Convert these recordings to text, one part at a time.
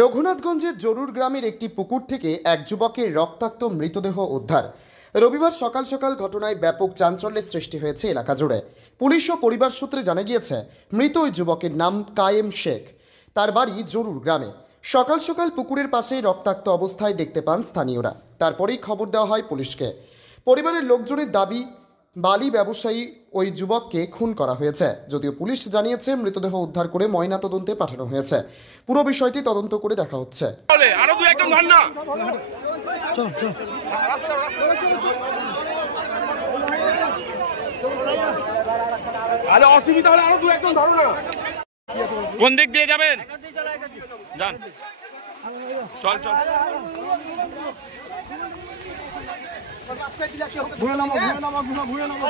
রঘুনাথগঞ্জের জরুর গ্রামের একটি পুকুর থেকে এক যুবকের রক্তাক্ত মৃতদেহ উদ্ধার। রবিবার সকাল সকাল ঘটনায় ব্যাপক চাঞ্চল্যের সৃষ্টি হয়েছে এলাকা জুড়ে। পুলিশ ও পরিবার সূত্রে জানা গিয়েছে, মৃত ওই যুবকের নাম কায়েম শেখ। তার বাড়ি জরুর গ্রামে। সকাল সকাল পুকুরের পাশে রক্তাক্ত অবস্থায় দেখতে পান স্থানীয়রা। তারপরেই খবর দেওয়া হয় পুলিশকে। পরিবারের লোকজনের দাবি, বালি ব্যবসায়ী ওই যুবককে খুন করা হয়েছে। যদিও পুলিশ জানিয়েছে মৃতদেহ উদ্ধার করে ময়নাতদন্তে পাঠানো হয়েছে। পুরো বিষয়টি তদন্ত করে দেখা হচ্ছে। আরো দু একজন ধর না, আরে অসুবিধা হলে আরো দু একজন ধরো না। কোন দিক দিয়ে যাবেন? যান, চল চল। ঘুরে নামো, ঘুরে নামো, ঘুরে নামো।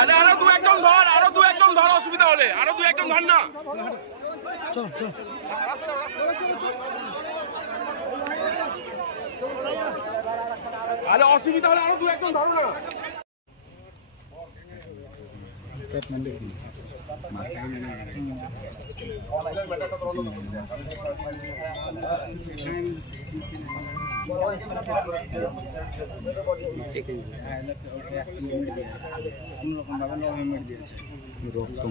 আরে আরো দু একজন ধর, আরো দু একজন ধর, অসুবিধা হলে আরো দু একজন ধর না। চল চল, আরে অসুবিধা হলে আরো দু একজন ধরো না। রক্ত